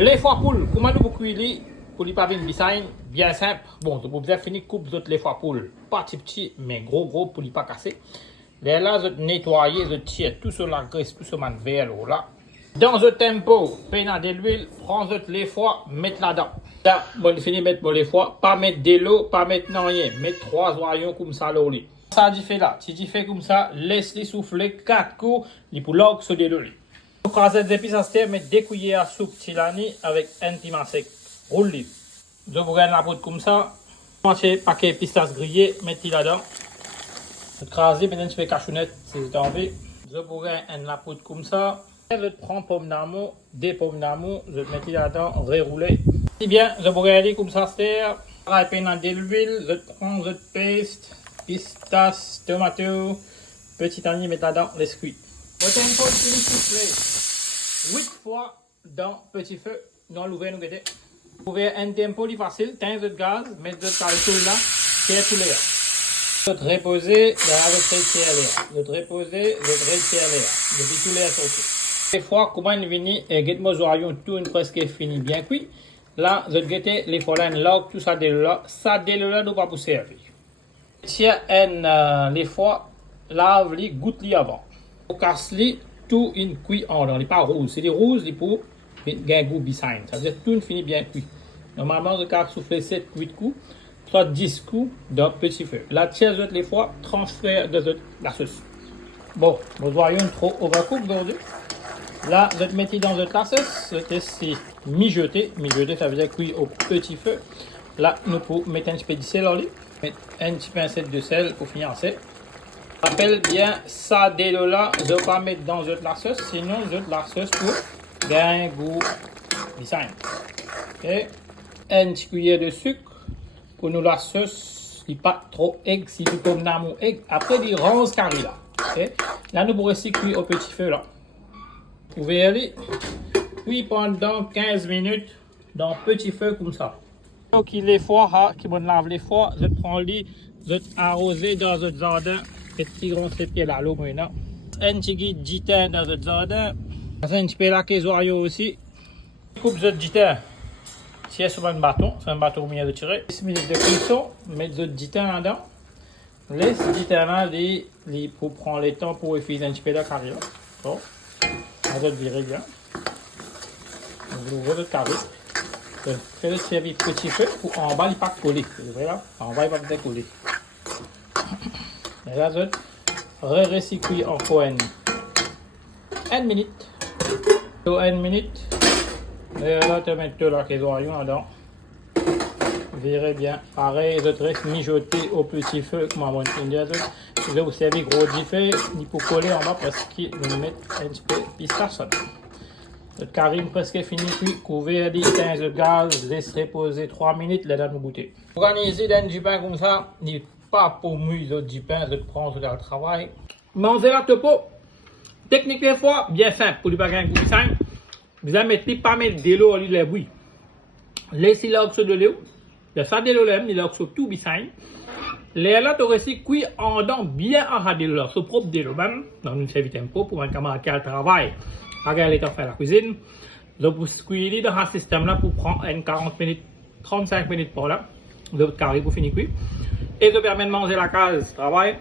Les foie poules, comment nous cuire pour les pas design bien simple. Bon, vous pouvez finir coupe les foie poules, pas petit mais gros pour les pas casser. Là, vous nettoyez, vous tirez tout sur la graisse, tout sur le verre là. Dans ce tempo, prenez de l'huile, prenez les foie, mettez là-dedans. Là, bon, fini mettre les foie, pas mettre de l'eau, pas mettre rien, mettre 3 oignons comme ça là. Ça dit fait là, si tu fais comme ça, laisse-les souffler 4 coups, les pour l'eau sur de l'eau. Vous crasez des épices à terre, mettez 2 cuillères à soupe tilani avec un piment sec. Roule-les. Je vous gagne la poudre comme ça. Commencez paquet pistaches grillées, mettez là-dedans. Vous crasez, maintenant je fais cachounette si vous avez envie. Je vous gagne la poudre comme ça. Je prends pomme d'amour, des pommes d'amour, je mets là-dedans, rerouler. Si bien, je vous gagne comme ça, c'est râper dans de l'huile, je prends votre paste, pistaches, tomates, petit oignon, mettre là-dedans, les cuits. Votre tempo de souffler 8 fois dans petit feu, dans l'ouvert nous guetter. Vous pouvez un tempo facile, 15 de gaz, mettre votre calcul là, c'est tout l'air. Votre reposer, votre retirer l'air. Votre reposer, votre retirer l'air. Depuis tout l'air sorti. Des fois, comment il vient, get-moi joyeux, tout presque fini bien cuit. Là, je guette les follets là, tout ça de là, ça de là, nous pas pour servir. Tiens, les fois, lave-les, goûte-les avant. Vous cassez tout une cuit en dans les pas rouges. C'est des rouges, les pour un goût behind. Ça veut dire tout fini bien cuit. Normalement, je garde souffler 7-8 coups, soit 10 coups dans petit feu. Là, tiens, les fois, transfert de la sauce. Bon, vous voyez trop overcook aujourd'hui. Là, vous mettez dans votre sauce, c'est mijoter. Mijoter, ça veut dire cuire au petit feu. Là, nous pouvons mettre un petit peu de sel en lui. Mettre un petit pincette de sel pour finir en sel. Rappelle bien, ça dès là, je ne vais pas mettre dans votre sauce, sinon la sauce pour bien un goût design. Okay. Un petit cuillère de sucre pour nous la sauce, n'est pas trop egg, si tu comme dans mon egg. Après, les ronces carrées là. Okay. Là, nous pourrons aussi cuire au petit feu là. Vous pouvez aller cuire pendant 15 minutes dans petit feu comme ça. Donc, les foie, qui vont laver les foie, je prends les, je arroser dans votre jardin, et petit grand pieds là, l'eau maintenant. Un petit guide gitan dans votre jardin. Un petit peu là, qui est oignons aussi. Coupe votre gitan. C'est sur un bâton, c'est un bâton bien de tirer. 10 minutes de cuisson, mettez votre gitan là-dedans. Laisse le gitan là, pour prendre le temps pour faire un petit peu de carré. Bon. On va le virer bien. On ouvre le carré. Faites le servir petit feu pour en bas, il ne pas coller. Vous voyez là? En bas, il va pas décoller. Et là, je recycle encore une minute. Une minute. Et là, tu mets tout là, les oignons dedans. Virez bien. Pareil, je reste mijoter au petit feu, comme on va dire. Je vais vous servir gros du feu, il faut coller en bas parce qu'il nous met un petit peu de pistache. Notre carine presque fini, puis couvert de 15 de gaz, laisse reposer 3 minutes, là dans nos bouteilles. Organisez du pain comme ça, n'est pas pour mouiller du pain, je prends sur le travail. Mangez la topo. Technique des fois, bien simple, pour le pas gagner de simple. Vous allez pas mettre de l'eau au lieu de la bouillie. Laissez l'oxyde de l'eau, le ça de l'eau, l'oxyde tout bien. Les là, tu aussi cuit en dents bien enradé là, ce propre de l'eau même, dans une serviette un peu pour un camarade qui a le travail, regarder faire la cuisine. Donc, vous cuisez dans ce système là pour prendre 40 minutes, 35 minutes pour là, de votre carré pour finir cuit. Et ça permet de manger la case travail.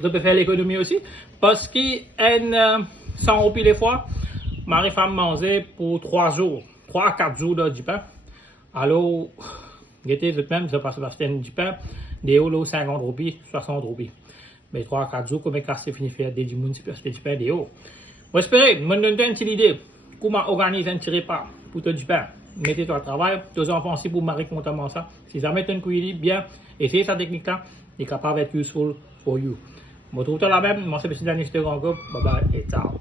Ça peut faire l'économie aussi, parce que sans roupier les fois, Marie-femme mangeait pour 3 jours, 3 à 4 jours de du pain. Alors, guettez vous même, ça passe du pain. Des hauts, 50 roupies, 60 roupies. Mais 3 à 4 jours, comme c'est fini faire des gens qui peuvent du pain des hauts. J'espère, je me donne une petite idée. Comment organiser un petit repas pour tout du pain. Mettez-toi au travail, tous enfants aussi pour Marie contamment ça. Si ça met une cuisine bien, essayez cette technique-là, il est capable d'être useful for you. Je vous retrouve tout la même, moi c'est M. Daniel Sterango, bye bye et ciao.